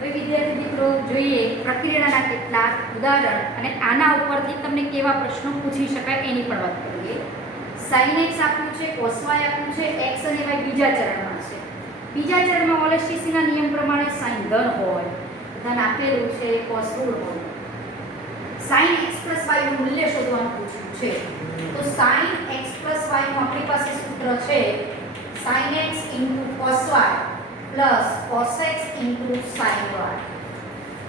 હવે વિદ્યાર્થી મિત્રો જોઈએ પ્રક્રિયાના કેટલાક ઉદાહરણ અને આના ઉપરથી તમને કેવા પ્રશ્નો પૂછી શકાય એની પણ વાત કરીએ. sin x આપ્યું છે, cos y આપ્યું છે, x અને y બીજા ચરણમાં છે. બીજા ચરણમાં ઓલેસ્ટીસીના નિયમ પ્રમાણે sin ધન હોય, ધન આપેલું છે, cos ઋણ હોય. sin x y નું મૂલ્ય શોધવાનું પૂછ્યું છે. તો sin x y નું આપણી પાસે સૂત્ર છે sin x cos y cos x sin y.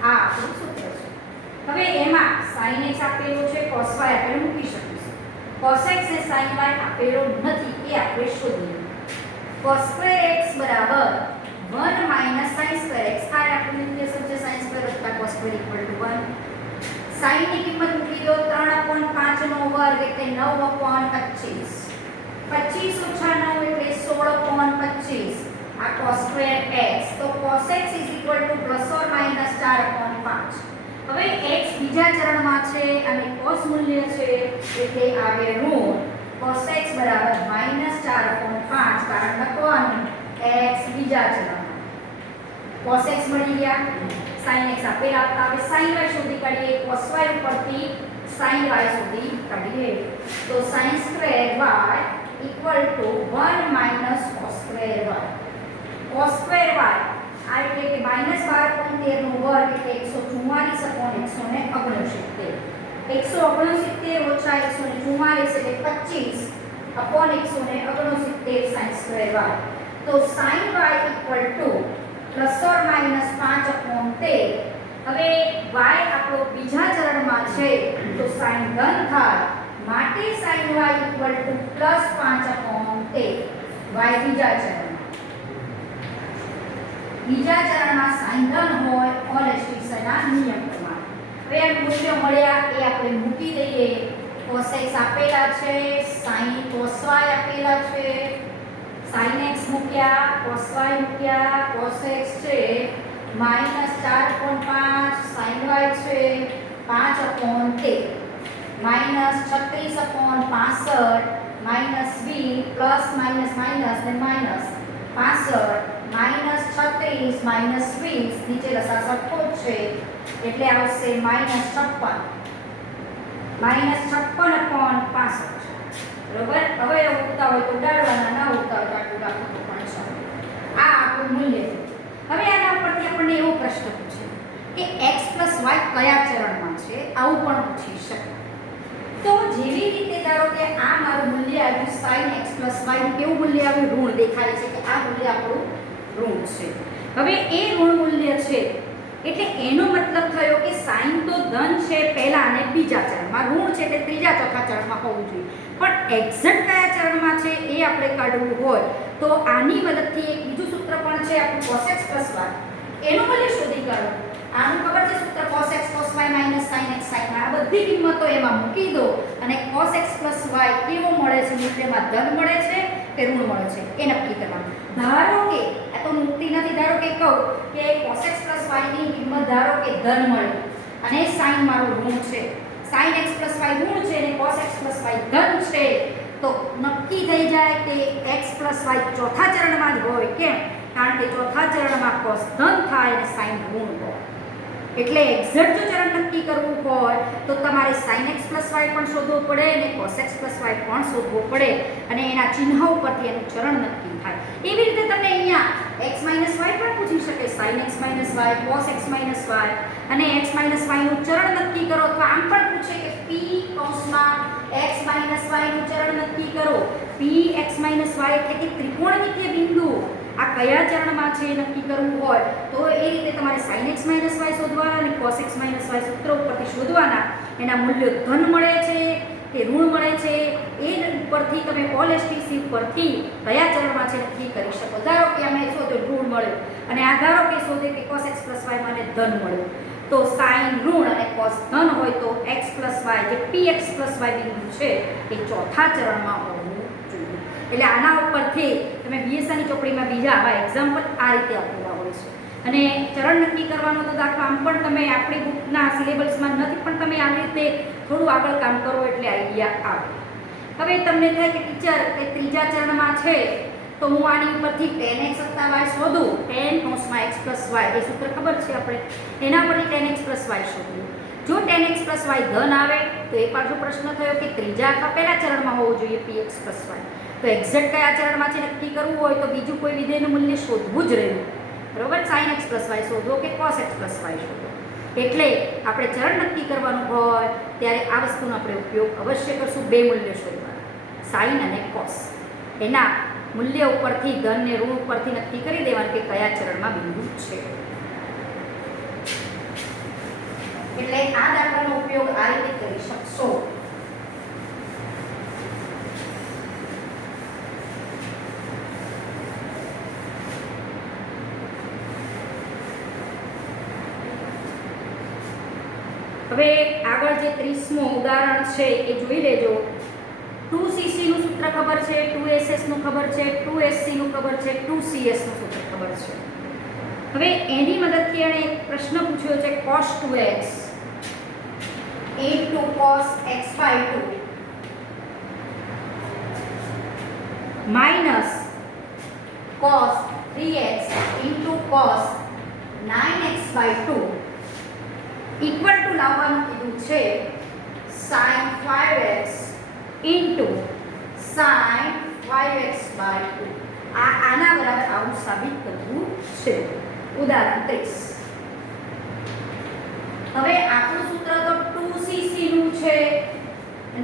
આ આપણું સૂત્ર છે. હવે એમાં sin x આપેલો છે, cos y આપણે મૂકી શકીશું. cos x ને sin y આપેલો નથી, એ આપણે શોધીએ. cos square x બરાબર 1 - sin square x. આ આપણું ઇક્વેશન છે sin square cos square = 1. sin ની કિંમત મૂકી દો 3/5 નો વર્ગ એટલે 9/25. 25 - 9 એટલે 16/25. આ cos square x. તો cos x = ±4/5. હવે x બીજા ચરણમાં છે અને cos મૂલ્ય છે એટલે આવે ઋણ. cos x બરાબર -4/5 કારણ લખવાનું x બીજા ચરણમાં. cos x મળી ગયા, sin x આપેલા હતા. હવે sin y શોધી કાઢીએ. cos y ઉપરથી sin y શોધી કાઢીએ. તો sin square y = 1 - cos square y. cos square y આ એટલે કે -12.13 નો વર્ગ એટલે 144/169. 169 - 144 એટલે 25/169 sin square y. તો sin y = ±5/13. હવે y આપણો બીજા ચરણમાં છે તો sin ધન થાય, માટે sin y = +5/13. y બીજા ચરણમાં. બીજા ચરણમાં sin ધન હોય ઓલેસ્ટીસના નિયમ પ્રમાણે. હવે આ મૂલ્યો મળ્યા એ આપણે મૂકી દઈએ. cos x આપેલા છે, sin cos y આપેલા છે, sin x મૂક્યા, cos y મૂક્યા, cos x છે -4/5, sin y છે 5/13, -36/65, -b પ્લસ માઇનસ માઇનસ ને માઇનસ 65 -36 -20 નીચે લસા સરખો જ છે એટલે આવશે -56 -56/65. બરોબર. હવે ઉગતા હોય તો ઉડાડવાના, ના ઉગતા હોય તો આટલું રાખવું તો પણ ચાલે. આ આપણું મૂલ્ય. હવે આના ઉપરથી આપણને એવો પ્રશ્ન પૂછે કે x + y કયા ચરણમાં છે, આવું પણ પૂછી શકે. તો જેવી રીતે ધારો કે આ મારું મૂલ્ય આવ્યું sin x + y નું કેવું મૂલ્ય આવ્યું, ઋણ દેખાય છે કે આ મૂલ્ય આપણું ઋણ છે. હવે એ ઋણ મૂલ્ય છે એટલે એનો મતલબ થયો કે sin તો ધન છે પહેલા અને બીજા ચરણમાં, ઋણ છે તે ત્રીજા ચોથા ચરણમાં હોવું જોઈએ. પણ એક્ઝેક્ટ કયા ચરણમાં છે એ આપણે કાઢવું હોય તો આની મદદથી એક બીજું સૂત્ર પણ છે આપણું cos x + y. એનું મૂલ્ય શોધી કાઢો. આનું ખબર છે સૂત્ર cos x cos y - sin x sin y. આ બધી કિંમતો એમાં મૂકી દો અને cos x + y કેવો મળે છે, મૂલ્યમાં ધન મળે છે કે ઋણ મળે છે એ નક્કી કરવાનું. ધારો કે આ તો મુક્તિ નથી, ધારો કે કહું કે cos x + y ની કિંમત ધારો કે ધન મળી અને sin મારું ઋણ છે. sin x + y ઋણ છે અને cos x + y ધન છે તો નક્કી થઈ જાય કે x + y ચોથા ચરણમાં જ હોય. કેમ? કારણ કે ચોથા ચરણમાં cos ધન થાય અને sin ઋણ હોય. એટલે એક્ઝેક્ટ જો ચરણ નક્કી કરવું હોય તો તમારે sin x + y પણ શોધવું પડે અને cos x + y પણ શોધવું પડે અને એના ચિહ્ન ઉપરથી એનું ચરણ નક્કી થાય. એવી રીતે તમને અહીંયા x - y પણ પૂછી શકે. sin x - y cos x - y અને x - y નું ચરણ નક્કી કરો. અથવા આમ પણ પૂછે કે p x - y નું ચરણ નક્કી કરો. p x - y એટલે કે ત્રિકોણમિતિય બિંદુ આ કયા ચરણમાં છે નક્કી કરવું હોય તો એ રીતે તમારે sin x - y શોધવાના અને cos x - y સૂત્ર ઉપરથી શોધવાના. એના મૂલ્યો ધન મળે છે કે ઋણ મળે છે એ ઉપરથી તમે ઓલેસ્ટીસી ઉપરથી કયા ચરણમાં છે નક્કી કરી શકો. ધારો કે અમે શોધ્યો ઋણ મળ્યું અને આ ધારો કે શોધે કે cos x + y મને ધન મળ્યું તો sin ઋણ અને cos ધન હોય તો x + y જે px + y બિંદુ છે એ ચોથા ચરણમાં હોવું જોઈએ. એટલે આના ઉપરથી તમે બીએસઆઈની ચોપડીમાં બીજા આવા એક્ઝામ્પલ આ રીતે આપેલા હોય છે. અને ચરણ નક્કી કરવાનો તો દાખલો આમ પણ તમે આપણી બુકના સિલેબસમાં નથી પણ તમે આવી રીતે થોડું આગળ કામ કરો એટલે આઈડિયા આવે. હવે તમને થાય કે ટીચર કે ત્રીજા ચરણમાં છે તો હું આની ઉપરથી tan x + y શોધું. tan x + વાય એ સૂત્ર ખબર છે આપણે, એના પરથી tan x y શોધ્યું. જો tan x y ધન આવે તો એ પાછો પ્રશ્ન થયો કે ત્રીજા અથવા પહેલા ચરણમાં હોવો જોઈએ px y. તો એક્ઝેક્ટ કયા ચરણમાં છે નક્કી કરવું હોય તો બીજું કોઈ વિધેયનું મૂલ્ય શોધવું જ રહ્યું. બરોબર, sin x y શોધો કે cos x y શોધો. એટલે આપણે ચરણ નક્કી કરવાનું હોય ત્યારે આ વસ્તુનો આપણે ઉપયોગ અવશ્ય કરશું. બે મૂલ્ય શોધવાના, sin અને cos. એના મૂલ્ય ઉપરથી ધન ને ઋણ ઉપરથી નક્કી કરી દેવાનું કે કયા ચરણમાં બિંદુ છે. એટલે આ દાખલાનો ઉપયોગ આ રીતે કરી શકશો. હવે આગળ જે 30મું ઉદાહરણ છે એ જોઈ લેજો. 2cc નું સૂત્ર ખબર છે, 2ss નું ખબર છે, 2sc નું ખબર છે, 2cs નું સૂત્ર ખબર છે. હવે એની મદદથી એણે એક પ્રશ્ન પૂછ્યો છે cos 2x into cos x by 2 minus cos 3x into cos 9x by 2 equal to લાવવાનું કીધું છે sin 5x into sin 5x by 2. આના બરાબર આવું સાબિત કરવું છે. ઉદાહરણ 30. હવે આપણું સૂત્ર તો 2cc નું છે,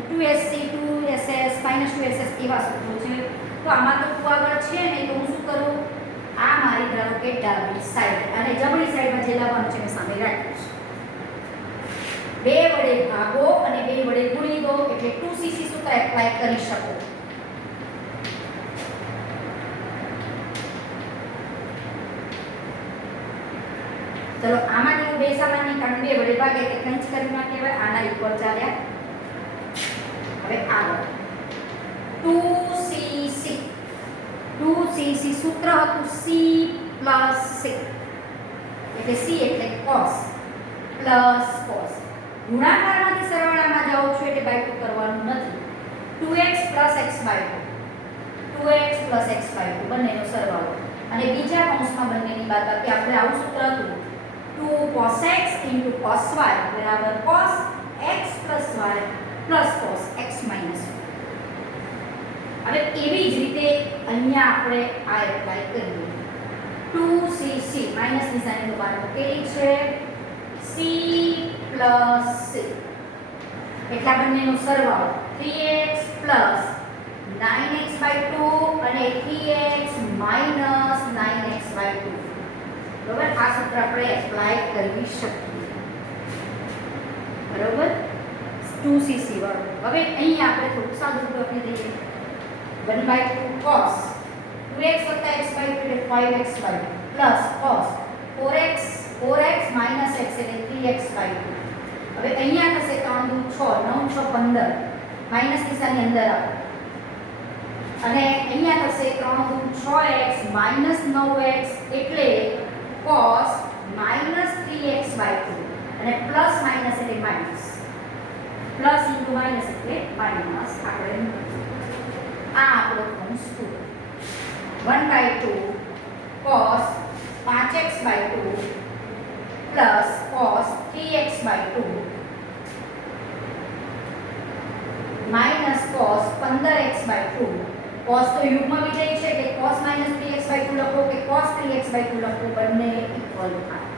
2sc 2ss -2ss એવા સૂત્રો છે. તો આમાં તો 2 આગળ છે ને, તો હું શું કરું, આ મારી ધારો કે ડાબી સાઈડ અને જમણી સાઈડમાં જે લાવવાનું છે મેં સામે રાખ્યું છે. 2 વડે ભાગો અને 2 વડે ગુણી દો એટલે 2cc સૂત્ર એપ્લાય કરી શકો. ચલો આમાંથી હું 2 સામાન્ય કારણ 2 વડે ભાગે એટલે કંઈ જ કરી ના કહેવાય, આના ઉપર ચાલ્યા. હવે આગળ 2cc સૂત્ર હતું c plus c એટલે c એટલે cos plus cos. ગુણાકારમાંથી સરવાળામાં જાઓ છો એટલે બાય 2 કરવાનું નથી. 2x plus x by 2 2x plus x by 2 બંનેનો સરવાળો અને બીજા કૌંસમાં બંનેની બાદબાકી. આપણે આવું સૂત્ર હતું 2 cos x into cos y બરાબર cos x plus y plus cos x minus y. હવે એવી જ રીતે અહીંયા આપણે આ એપ્લાય કરીએ. 2cc માઈનસ નિશાની તો બહાર મૂકેલી છે, c plus c એટલા બંનેનો સરવાળો 3x plus 9x by 2 અને 3x minus 9x by 2. બરોબર, આ સૂત્ર આપણે એપ્લાય કરી શકીએ. બરોબર, 2cc વાળું. હવે અહીં આપણે થોડું સાદું કરી દઈએ. 1/2 cos 2x x by 2 એટલે 5x by 2 plus cos 4x minus x એટલે 3x by 2. હવે અહીંયા થશે 3 દુ 6 9 6 15 માઈનસ નિશાની અંદર આવે અને અહીંયા થશે 3 દુ 6x minus 9x એટલે cos minus 3x by 2 અને plus minus એટલે minus, plus into minus એટલે minus. આપણે આ આપણો કૌંસ પૂરો. 1/2 cos 5x by 2 plus cos 3x by 2 minus cos 15x by 2. cos તો યુગ્મ વિધેય છે કે cos minus 3x by 2 લખો કે cos 3x by 2 લખો, બંને ઇક્વલ થાય.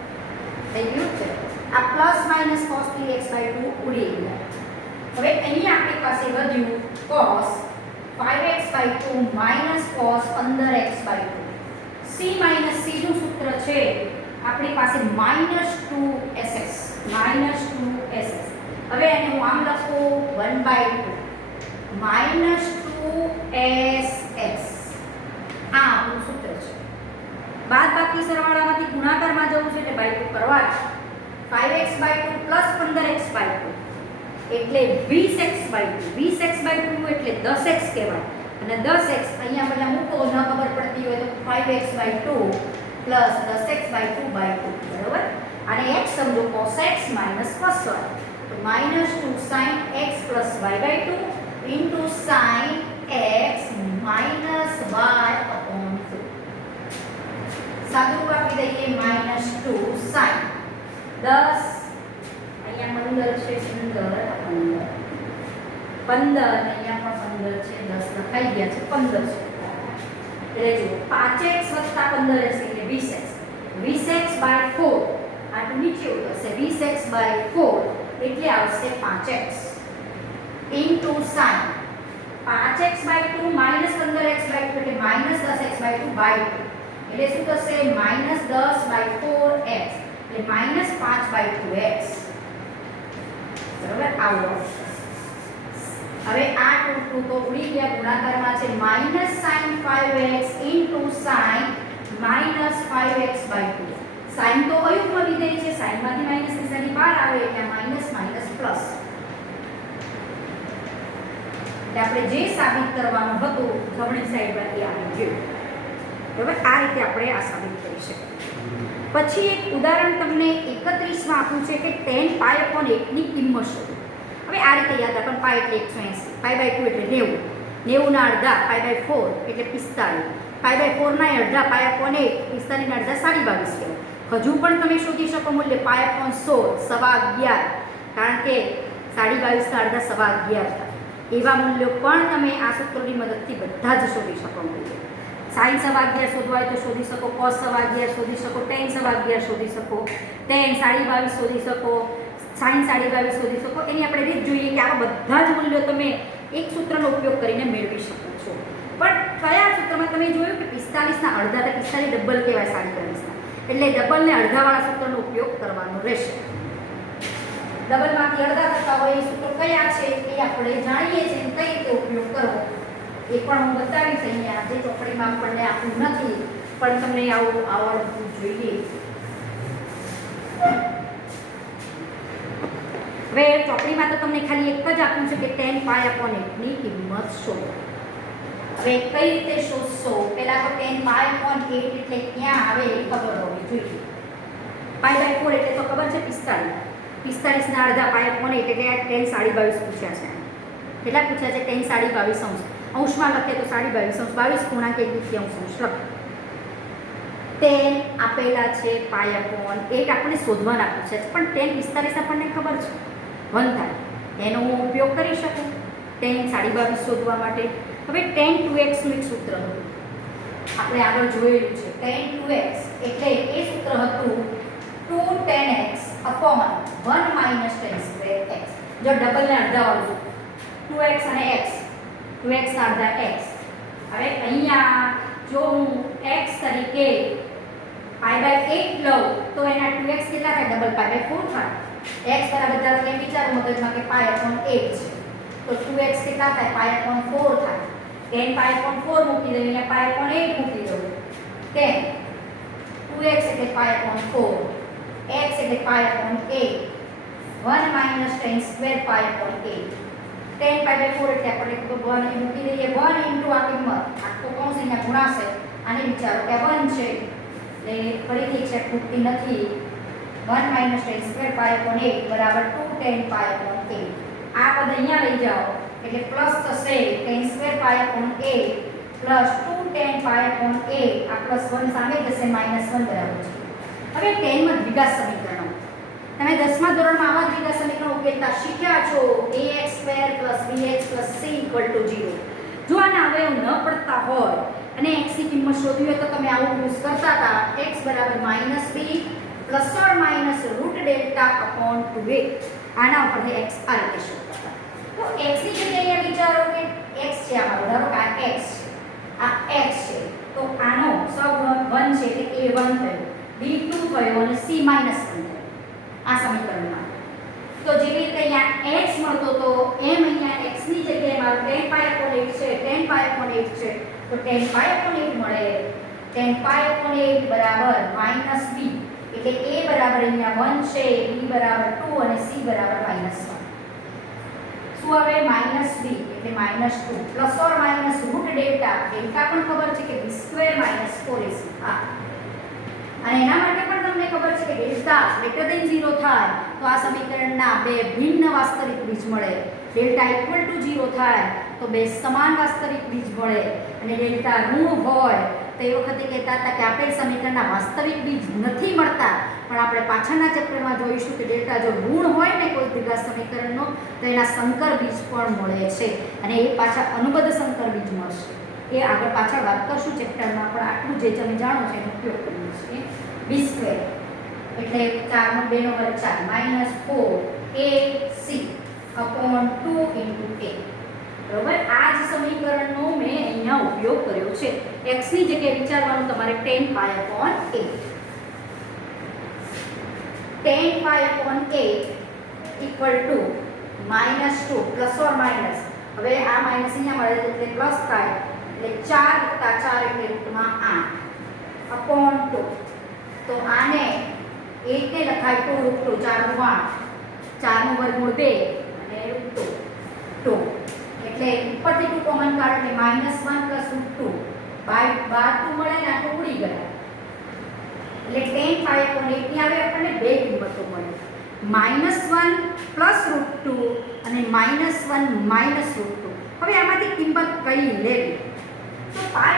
થઈ ગયું છે. આ plus minus cos 3x by 2 ઉડી ગયા. હવે અહીંયા આપણી પાસે વધ્યું cos 5x by 2 minus cos 15x by 2. c minus c નું સૂત્ર છે આપણી પાસે -2ss. હવે એને હું આમ લખું 1/2 -2ss. આ આપણું સૂત્ર છે. બાદબાકી સરવાળામાંથી ગુણાકારમાં જવું છે એટલે by 2 કરવા. 5x by 2 plus 15x by 2 એટલે 20x by 2. 20x by 2 એટલે 10x કહેવાય અને 10x અહીંયા બધા મૂકો, ન ખબર પડતી હોય તો 5x by 2 plus 10x by 2 by 2. બરાબર, અને x સમજો cos x minus cos y તો -2 sin x plus y by 2 into sin x minus y upon 2. સાદું આપી દઈએ -2 10 અહીંયા 15 છે, 15 અહીંયા પણ 15 છે, 10 લખાઈ ગયા છે, 15 છે. એટલે જો 5x + 15 એટલે 20x. 20x / 4 આ તો નીચે ઉતરશે. 20x / 4 એટલે આવશે 5x into sin 5x / 2 -15x / 2 એટલે -10x / 2 / 2 એટલે શું થશે -10/4x એટલે -5/2x. બરાબર આવો. હવે આ 2 તો ઉડી ગયા, ગુણાકારમાં છે -sin 5x into sin -5x/2. sin તો અયુગ્મ વિધેય છે, sin માંથી માઈનસ નિશાની બહાર આવે એટલે માઈનસ માઈનસ પ્લસ. એટલે આપણે જે સાબિત કરવાનું હતું જમણી સાઈડમાંથી આવી ગયું. બરાબર આ રીતે આપણે આ સાબિત કરી શકીએ. પછી એક ઉદાહરણ તમને 31 માં આપ્યું છે કે tan π/8 ની કિંમત શોધો. હવે આ રીતે યાદ રાખો, π એટલે 180, π/2 એટલે 90, 90 ના અડધા π/4 એટલે 45, π/4 ના અડધા π/8, 45 ના અડધા 22.5. હજુ પણ તમે શોધી શકો મૂલ્ય π/16 11.5, કારણ કે 22.5 ના અડધા 11.5 હતા. એવા મૂલ્યો પણ તમે આ સૂત્રોની મદદથી બધા જ શોધી શકો. મૂલ્ય sin 11.5 શોધવા હોય તો શોધી શકો, cos 11.5 શોધી શકો, tan 11.5 શોધી શકો, tan 22.5 શોધી શકો, sin 22.5 શોધી શકો. એની આપણે રીત જોઈએ કે આવા બધા જ મૂલ્યો તમે એક સૂત્રનો ઉપયોગ કરીને મેળવી શકો છો. પણ કયા સૂત્રમાં તમે જોયું કે 45 ના અડધા, તો 45 ડબલ કહેવાય 22.5 ના, એટલે ડબલ ને અડધાવાળા સૂત્રનો ઉપયોગ કરવાનો રહેશે. ડબલમાંથી અડધા થતા હોય એ સૂત્રો કયા છે એ આપણે જાણીએ છીએ, કઈ રીતે ઉપયોગ કરવો એ પણ હું બતાવીશ. અહીંયા જે ચોપડીમાં આપણને આપ્યું નથી પણ તમને આવું આવડવું જોઈએ. હવે ચોપડીમાં તો તમને ખાલી એક જ આપ્યું છે કે tan π/8 ની કિંમત શોધો. હવે કઈ રીતે શોધશો? પહેલા તો tan π/8 એટલે ક્યાં આવે એ ખબર હોવી જોઈએ. π/4 એટલે તો ખબર છે 45, 45 ના અડધા π/8 એટલે આ tan 22.5 પૂછ્યા છે. કેટલા પૂછ્યા છે? tan 22.5. અંશમાં લખે તો 22.5, 22 ગુણાંક 1/2 અંશ લખે. tan આપેલા છે π/8 આપણે શોધવાના પૂછ્યા છે, પણ tan 45 આપણને ખબર છે 1 થાય, એનો હું ઉપયોગ કરી શકું tan 22.5 શોધવા માટે. હવે tan 2x નું એક સૂત્ર હતું, આપણે આગળ જોયેલું છે. tan 2x એટલે એ સૂત્ર હતું 2 tan x upon 1 minus tan square x. જો ડબલ ને અડધા વાળું 2x અને x, 2x ના અડધા x. હવે અહીંયા જો હું x તરીકે π/8 લઉં તો એના 2x કેટલા થાય? ડબલ π/4 થાય. x બરાબર ધારો કે વિચારો મગજમાં કે π/8 છે, તો 2x કેટલા થાય? π/4 થાય. tan π/4 મૂકી દઉં, અહીંયા π/8 મૂકી દઉં. tan 2x એટલે π/4, x એટલે π/8, 1 minus tan square π/8. tan π/4 એટલે આપણે 1 મૂકી દઈએ, 1 into આ કિંમત આખો કૌંસ અહીંયા ગુણાશે. આને વિચારો કે 1 છે એટલે ફરીથી એક ખૂટતી નથી. 1 minus tan square π/8 બરાબર 2 tan π/8. આ પદ અહીંયા લઈ જાઓ એટલે પ્લસ થશે tan square π/8 પ્લસ 2 tan π/8. આ પ્લસ 1 સામે જશે, -1 બરાબર છે. હવે tan માં દ્વિઘાત સમીકરણો તમે 10મા ધોરણમાં આવા દ્વિઘાત સમીકરણો ઉકેલતા શીખ્યા છો. ax² + bx + c = 0. જો આના અવયવ ન પડતા હોય અને x ની કિંમત શોધવી હોય તો તમે આવું યુઝ કરતા હતા. x = -b ±√δ/2a. આના ઉપરથી x આ રીતે શોધતા હતા. તો x ની જગ્યાએ વિચારો કે x છે, આમાં ધારો કે આ x છે, આ x છે, તો આનો સહગુણક 1 છે એટલે a1 થયો, b2 થયો અને c -1 થયો આ સમીકરણમાં. તો જેવી રીતે અહીંયા x મળતો તો એમ અહીંયા x ની જગ્યાએ મારું tan π/8 છે, tan π/8 છે, તો tan π/8 મળે. tan π/8 બરાબર -b એટલે a બરાબર અહીંયા 1 છે, b બરાબર 2 અને c બરાબર -1. શું આવે? -b એટલે -2 ±√δ. ડેલ્ટા પણ ખબર છે કે b² - 4ac. અને એના માટે પણ તમને ખબર છે કે ડેલ્ટા > 0 થાય તો આ સમીકરણના બે ભિન્ન વાસ્તવિક બીજ મળે. ડેલ્ટા = 0 થાય તો બે સમાન વાસ્તવિક બીજ મળે. અને ડેલ્ટા ઋણ હોય તો એ વખતે કહેતા હતા કે આપેલ સમીકરણના વાસ્તવિક બીજ નથી મળતા હતા, પણ આપણે પાછળના ચેપ્ટરમાં જોઈશું કે ડેલ્ટા જો ઋણ હોય ને કોઈ દ્વિઘાત સમીકરણનો તો એના સંકર બીજ પણ મળે છે અને એ પાછા અનુબદ્ધ સંકર બીજ મળશે. એ આગળ પાછળ વાત કરશું ચેપ્ટરમાં, પણ આટલું જે તમે જાણો છો એનો ઉપયોગ કરીએ છીએ. બી સ્ક્વેર એટલે 4 નો 2 નો વર્ગ 4 -4ac અપોન 2 * a. બરોબર, આ જ સમીકરણનો મેં અહીંયા ઉપયોગ કર્યો છે. x ની જગ્યાએ વિચારવાનું તમારે 10π/8 10π/8 equal to -2 plus or minus. હવે આ માઇનસ અહીંયા મળે એટલે પ્લસ થાય એટલે 4 + 4 એટલે રૂટમાં 8 અપોન 2. તો આને 8 ને લખાય 2 √2 4 નું 8 4 નું વર્ગમૂળ 2 અને √2 એટલે ઉપરથી 2 કોમન કાઢો એટલે -1 + √2 બાય 2 મળે ને આ 2 ઉડી ગયા એટલે 10π/8 ની આવે આપણને બે કિંમતો મળે -1 + √2 અને -1 - √2. હવે આમાંથી કિંમત કઈ લેવી? તો π/8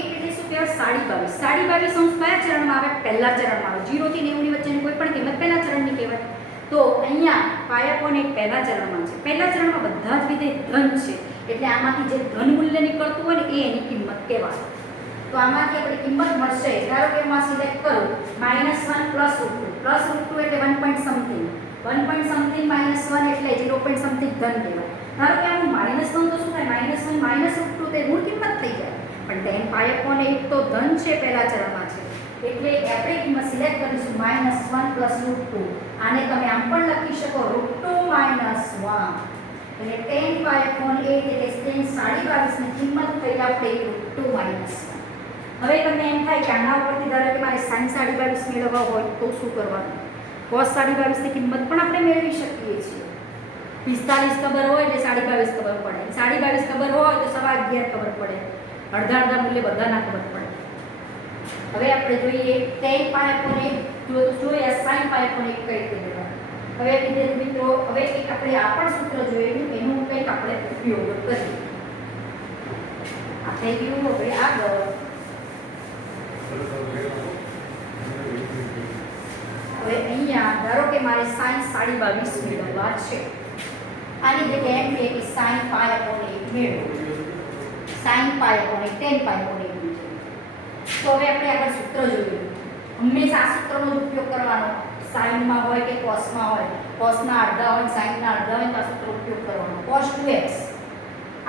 એટલે શું કહેવાય? 22.5 અંશ કયા ચરણમાં આવે? પહેલા ચરણમાં આવે. 0 થી 90 ની વચ્ચેની કોઈ પણ કિંમત પહેલા ચરણની કહેવાય. તો અહીંયા π/8 પહેલા ચરણમાં છે. પહેલા ચરણમાં બધા જ વિધેય ધન છે એટલે આમાંથી જે ધન મૂલ્ય નીકળતું હોય ને એ એની કિંમત કહેવાય. તો આમાંથી આપણે કિંમત મળશે, ધારો કે હું સિલેક્ટ કરું -1 + √2 એટલે 1 પોઈન્ટ સમથિંગ 1 પોઈન્ટ સમથિંગ -1 એટલે 0 પોઈન્ટ સમથિંગ ધન કહેવાય. ધારો કે હું -1 તો શું થાય? -1 - √2 તે મૂળ કિંમત થઈ જાય. પણ 10π/8 તો ધન છે, પહેલા ચરણમાં છે એટલે આપણે કિંમત સિલેક્ટ કરીશું -1 + √2. આને તમે આમ પણ લખી શકો √2 - 1 એટલે 10π/8 એટલે 22.5 ની કિંમત થઈ આપણે √2 - 1. હવે તમને એમ થાય કે આના ઉપરથી ધારો કે મારે sin 22.5 મેળવવા હોય તો શું કરવાનું? cos 22.5 ની કિંમત પણ આપણે મેળવી શકીએ છીએ. 45 ખબર હોય એટલે 22.5 ખબર પડે, 22.5 ખબર હોય તો 11.5 ખબર પડે, અડધા મૂલ્ય બધાના ખબર પડે. હવે આપણે જોઈએ 10π/8 જો તો જોઈએ sin π/8 કઈ રીતે મેળવવાનું. હવે વિદ્યાર્થી મિત્રો હવે એક આપણે આ પણ સૂત્ર જોયેલું એનું કંઈક આપણે ઉપયોગ કરીએ. આ થઈ ગયું. હવે આગળ હવે અહીંયા ધારો કે મારે sin 22.5 મેળવવા છે. આની જગ્યાએ એમ કે sin π/8 મેળવો. sin π/8 10π/8 તો હવે આપણે આગળ સૂત્ર જોઈએ. હંમેશા આ સૂત્રનો જ ઉપયોગ કરવાનો. sin માં હોય કે cos માં હોય, cos ના અડધા હોય sin ના અડધા હોય તો આ સૂત્રનો ઉપયોગ કરવાનો. cos 2x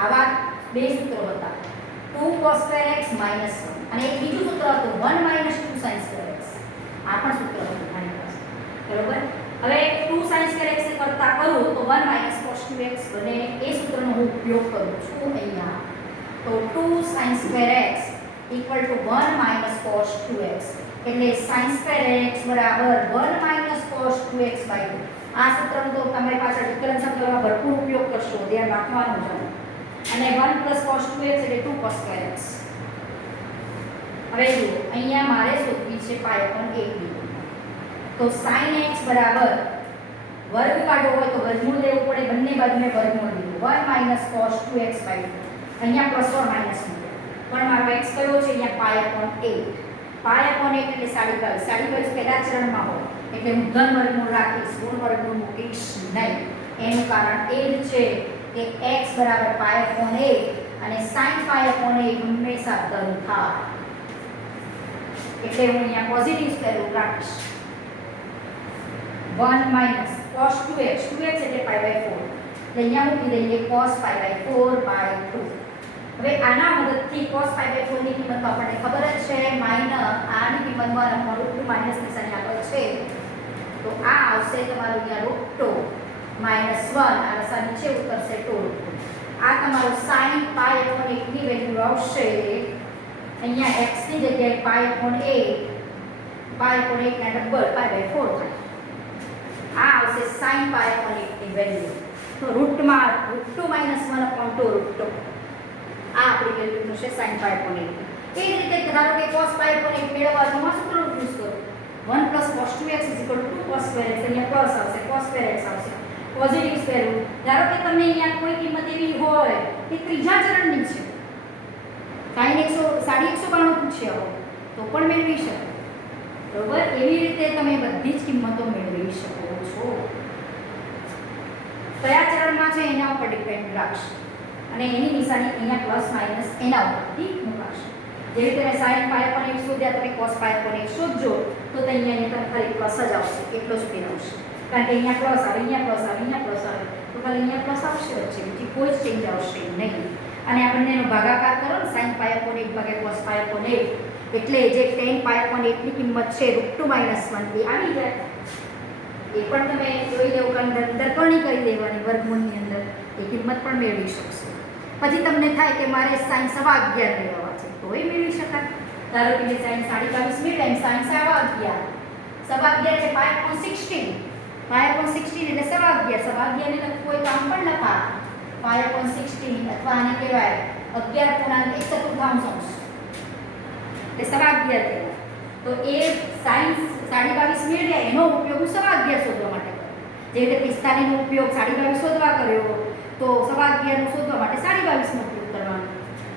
આવા બે સૂત્રો હતા. 2 cos2x - 1 અને એક બીજું સૂત્ર હતું 1 - 2 sin2x. આ પણ સૂત્ર હતું મારી પાસે. બરોબર, હવે 2 sin2x કરતા કરું તો 1 - cos2x બને. એ સૂત્રનો હું ઉપયોગ કરું છું અહીંયા. તો 2 sin2x = 1 - cos2x એટલે sin2x = 1 - cos2x/2. આ સૂત્રનો તો તમારી પાસે વિકલન સમીકરણમાં ભરપૂર ઉપયોગ કરશો, ધ્યાન રાખવાનું છે. અને 1 + cos2x એટલે 2 cos2x. હવે જુઓ અહીંયા મારે શોધવી છે π/8 ની. તો sin x = વર્ગ કાઢવો હોય તો વર્ગમૂળ લેવું પડે, બંને બાજુને વર્ગમૂળ લીધું 1 - cos2x/2. અહીંયા પ્લસ ઓર માઈનસ મૂકો. પણ મારો x કયો છે? અહીંયા π/8. π/8 એટલે 22.5 પહેલા ચરણમાં હોય એટલે હું ધન વર્ગમૂળ રાખીશ, ઋણ વર્ગમૂળ મૂકીશ નહીં. એનું કારણ એ જ છે કે x = π/8 અને sin π/8 હંમેશા ધન થાય એટલે હું અહીંયા પોઝિટિવ સ્ક્વેર રૂટ રાખીશ. 1 - cos 2x 2x એટલે π/4 એટલે અહીંયા મૂકી દઈએ cos π/4/2. હવે આના મદદથી cos π/4 ની કિંમત આપણને ખબર જ છે આની કિંમત 1/√2 માઈનસ નિશાની આગળ છે તો આ આવશે તમારું અહીંયા √2 - 1 આ રસા નીચે ઉતરશે 2. આ તમારો sin π/8 ની વેલ્યુ આવશે અહીંયા x ની જગ્યાએ π/8 ના ડબલ π/4 થાય. આ આવશે sin π/8 ની વેલ્યુ. તો રૂટમાં √2 - 1/2 આ આપણી વેલ્યુ થશે sin π/8. એ જ રીતે ધારો કે cos π/8 મેળવવાનું આ સૂત્ર યુઝ કરો 1 + cos2x = 2 cos2x અહીંયા પ્લસ આવશે cos2x આવશે પોઝિટિવ સ્ક્વેર રૂટ. ધારો કે તમને અહીંયા કોઈ કિંમત એવી હોય કે ત્રીજા ચરણની છે sin 192 પૂછ્યા હોય તો પણ મેળવી શકો. બરોબર. એવી રીતે તમે બધી જ કિંમતો મેળવી શકો છો. કયા ચરણમાં છે એના ઉપર ડિપેન્ડ રાખશે અને એની નિશાની અહીંયા પ્લસ માઇનસ એના ઉપરથી મુકાશે. જેવી રીતે sin પાય પણ 1 શોધ્યા, તમે cos પાય પણ 1 શોધજો તો અહીંયા તમે ખાલી પ્લસ જ આવશે, એટલો જ ફેર આવશે. કારણ કે અહીંયા પ્લસ આવે, અહીંયા પ્લસ આવે, અહીંયા પ્લસ આવે, તો ખાલી અહીંયા પ્લસ આવશે વચ્ચે, બીજી કોઈ જ ચેન્જ આવશે નહીં. અને આપણે એનો ભાગાકાર કરો ને sin પાય પણ 1 ભાગ્યા cos પાય પણ 1, એટલે જે tan પાય પણ 1 ની કિંમત છે √2 - 1 એ આવી જાય. એ પણ તમે જોઈ લેવું, કારણ કે અંદર કરણી કરી દેવાની વર્ગમૂળની અંદર, એ કિંમત પણ મેળવી શકશો. પછી તમને થાય કે મારે sin 11.5 મેળવવા છે, તો એ મેળવી શકાય. ધારો કે sin 22.5 મેળવ્યા, sin 11.5 એટલે પાય પણ 16, પાય પણ 16 એટલે 11.5 ને કોઈ કામ પણ લખા, પાય પણ 16 અથવા આને કહેવાય 11.1/4 એટલે 11.5 કહેવાય. તો એ sin 22.5 મેળવ્યા એનો ઉપયોગ હું 11.5 શોધવા માટે કર્યો. જે રીતે 45 નો ઉપયોગ 22.5 શોધવા કર્યો, તો 11.5 નો શોધવા માટે 22.5 નો ઉપયોગ કરવાનો.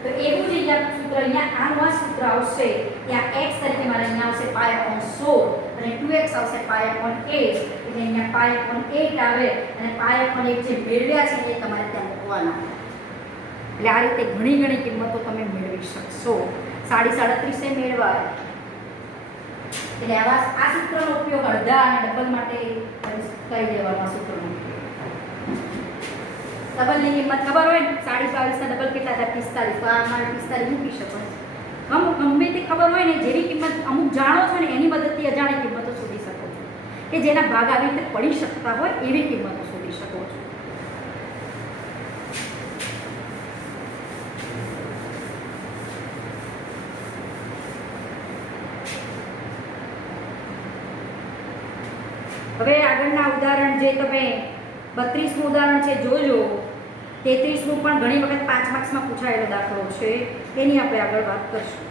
તો એવું જ અહીંયા સૂત્ર, અહીંયા આનું આ સૂત્ર આવશે, ત્યાં x તરીકે મારે અહીંયા આવશે પાય પણ 16 અને 2x આવશે પાય પણ 8, એટલે અહીંયા પાય પણ 8 આવે અને પાય પણ 1 જે મેળવ્યા છે એ તમારે ત્યાં મૂકવાના. એટલે આ રીતે ઘણી ઘણી કિંમતો તમે મેળવી શકશો. 37.5 મેળવાય. એટલે આવા આ સૂત્રનો ઉપયોગ અડધા અને ડબલ માટે કરી દેવાનો. સૂત્રનો ડબલની કિંમત ખબર હોય ને, 22.5 ના ડબલ કેટલા થાય? 45. તો આ મારે 45 મૂકી શકો. ગમે તે ખબર હોય ને, જેની કિંમત અમુક જાણો છો ને એની મદદથી અજાણી કિંમતો શોધી શકો છો, કે જેના ભાગ આવી રીતે પડી શકતા હોય એવી કિંમતો શોધી શકો છો. હવે આગળના ઉદાહરણ જે તમે 32મું ઉદાહરણ છે જોજો. 33મું પણ ઘણી વખત 5 માર્ક્સમાં પૂછાયેલો દાખલો છે, એની આપણે આગળ વાત કરશું.